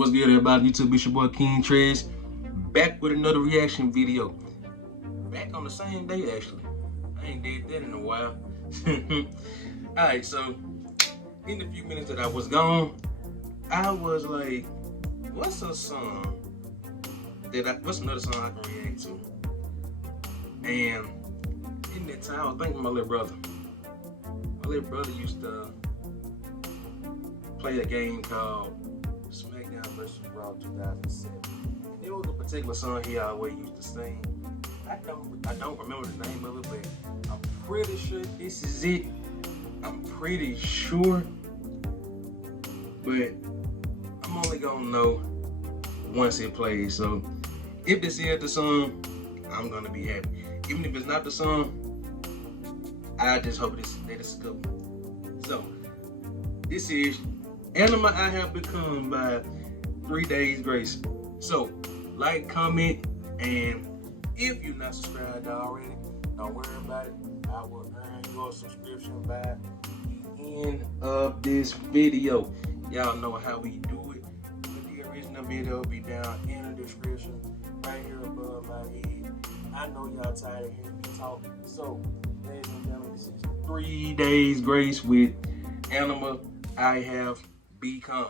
What's good, everybody? YouTube, it's your boy Kxng, back with another reaction video. Back on the same day, actually. I ain't did that in a while. Alright, so in the few minutes that I was gone, I was like, what's another song I can react to? And in that time, I was thinking of my little brother. My little brother used to play a game called SmackDown vs. Raw 2007. And there was a particular song he always used to sing. I don't remember the name of it, but I'm pretty sure this is it. I'm pretty sure. But I'm only gonna know once it plays. So if this is the song, I'm gonna be happy. Even if it's not the song, I just hope that it's a good one. So this is Anthem I Have Become by 3 Days Grace. So like, comment, and if you're not subscribed already, don't worry about it. I will earn your subscription by the end of this video. Y'all know how we do it. The original video will be down in the description, right here above my head. I know y'all tired of hearing me talk. So, ladies and gentlemen, this is 3 Days Grace with Anthem I Have Become.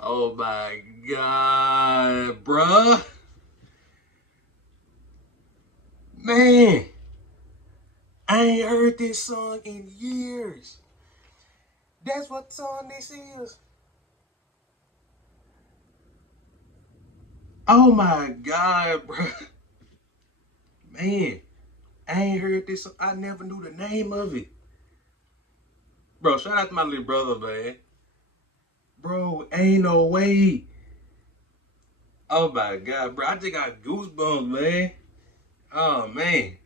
Oh my God, bruh. Man, I ain't heard this song in years. That's what song this is. Oh my God, bruh. Man, I ain't heard this song. I never knew the name of it. Bro, shout out to my little brother, man. Bro, ain't no way. Oh my God, bro. I just got goosebumps, man. Oh, man.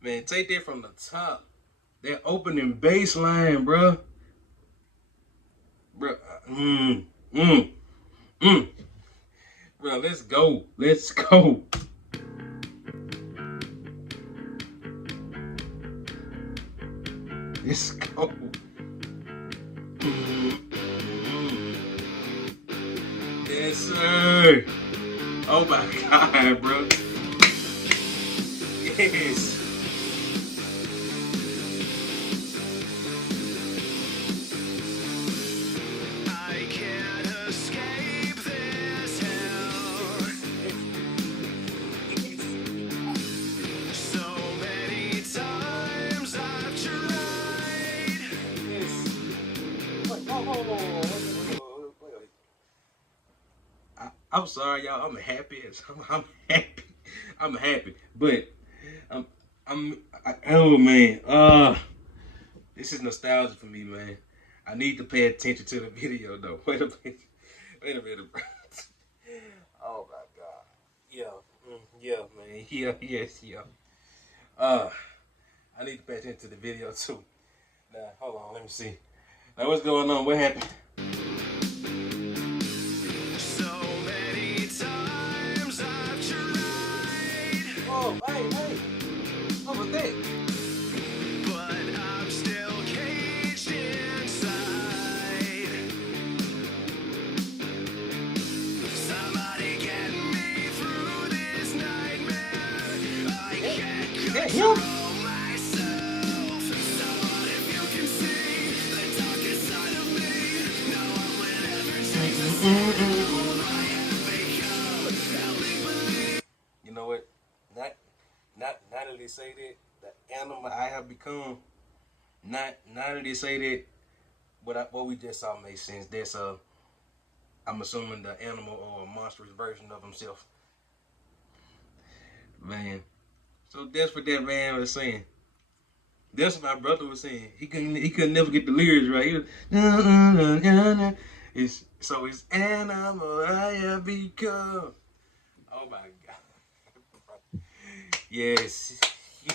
Man, take that from the top. That opening bass line, bro. Bro, Bro, let's go. Let's go. Let's go. Yes, sir. Oh my God, bro. Yes. I can't escape this hell. So many times I've tried. Yes. I'm sorry, y'all. I'm happy. I'm happy. I'm happy. But oh man. This is nostalgia for me, man. I need to pay attention to the video though. Wait a minute. Wait a minute, bro. Oh my God. Yeah. Yeah, man. Yeah, yes, yeah. I need to pay attention to the video too. Now, hold on, let me see. Now, what's going on? What happened? So many times I've tried. Oh, hey. What was that? But I'm still caged inside. Somebody get me through this nightmare. I can't control myself. So what if you can see the darkest side of me? No one will ever take the soul I have become. Help me believe. You know what? Not that they say that the animal I have become. Not that they say that. What we just saw makes sense. That's I'm assuming the animal or a monstrous version of himself. Man. So that's what that man was saying. That's what my brother was saying. He couldn't never get the lyrics right. He was, it's animal I have become. Oh my God. Yes.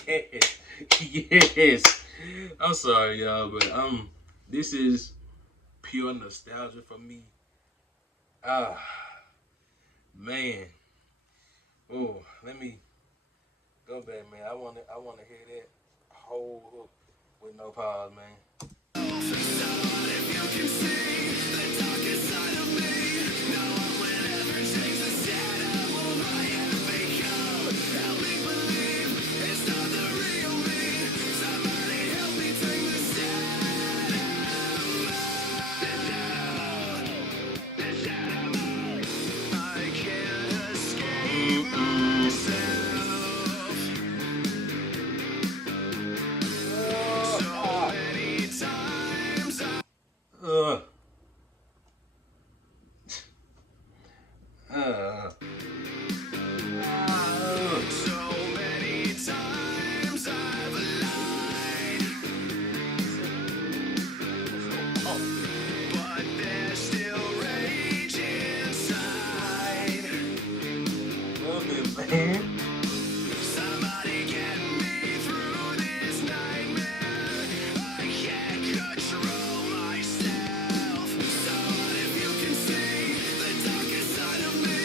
Yes. I'm sorry, y'all, but this is pure nostalgia for me. Ah, man. Oh, let me go back, man. I wanna hear that whole hook with no pause, man. If you can see the darkest side of me, no one will ever change the shadow I have become. Help me believe it's not the real me. Somebody help me take the shadow. The shadow. I can't escape myself. So many times Uh. so many times I've lied, but there's still rage inside. Love it, man. Somebody get me through this nightmare. I can't control myself. So what if you can see the darkest side of me?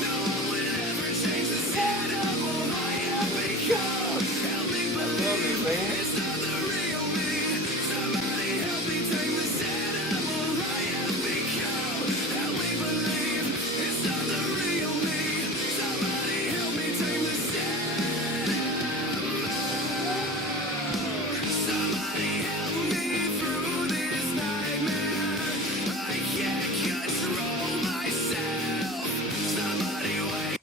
No one will ever change the animal I have become. Help me believe it's not the real me. Somebody help me take this animal I have become. Help me believe it's not the real me. Somebody help me take this animal. Somebody help me through this nightmare. I can't control myself. Somebody wake.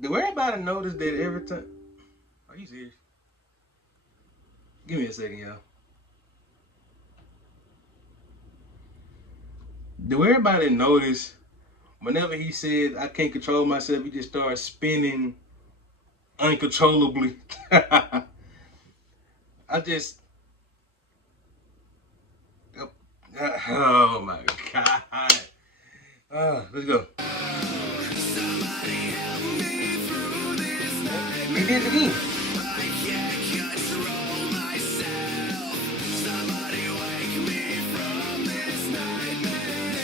Do everybody notice that every time? Are you serious? Give me a second, y'all. Do everybody notice whenever he says, I can't control myself, he just starts spinning uncontrollably? I just. Oh my God. Let's go. Somebody help me through this nightmare. He did it again. I can't control myself. Somebody wake me from this nightmare.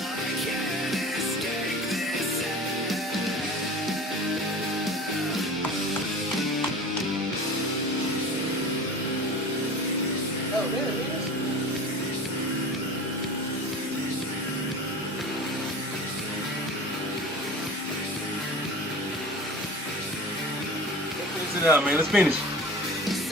I can't escape this hell. Oh, there it is. Let's finish it out, man. Let's finish. So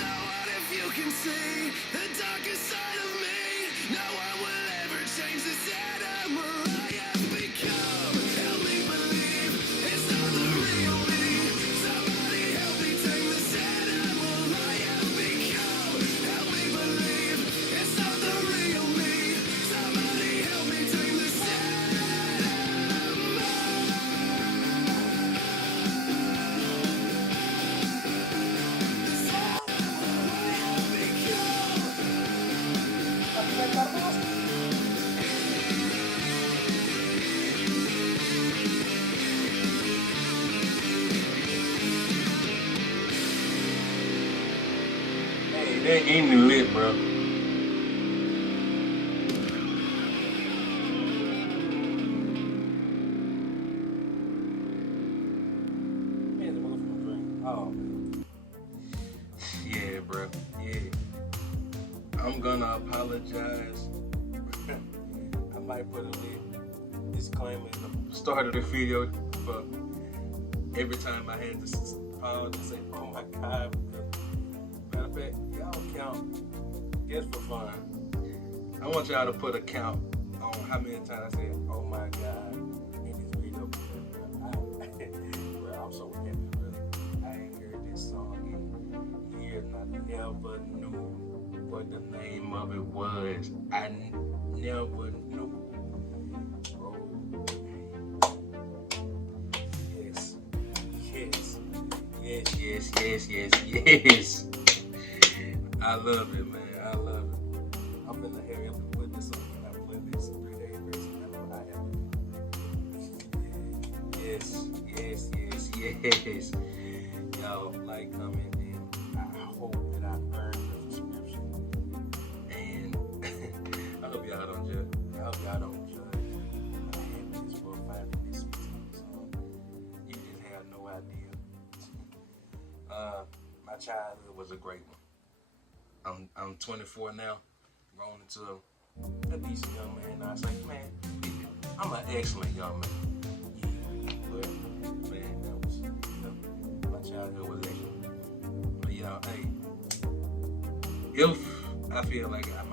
what if you can see the darkest side of me? No one will ever change this animal I have become. Help me believe it's not the real me. Somebody help me take this animal I have become. Help me believe it's not the real me. Somebody help me take this Hey, that ain't the lit, bro. Oh, yeah, bro. Yeah. I'm gonna apologize. I might put a little disclaimer in the start of the video, but every time I had to pause and say, oh my God. Matter of fact, y'all count just for fun. I want y'all to put a count on how many times I said, oh my God, in this video. Bro, I'm so happy, bro. I ain't heard this song in years and I never knew what the name of it was. I never knew. Bro. Yes. Yes. Yes, yes, yes, yes, yes. I love it, man. I love it. I'm in the hurry up and put this on. I put this 3 days grace. That's what I have. Yes, yes, yes, yes. Y'all like, comment, and I hope that I earned the subscription. And I hope y'all don't judge. I hope y'all don't judge. I have this childhood was a great one. I'm 24 now, grown into a decent young man. Now I say, man, I'm an excellent young man. Yeah, but man, my childhood was excellent. But hey, if I feel like I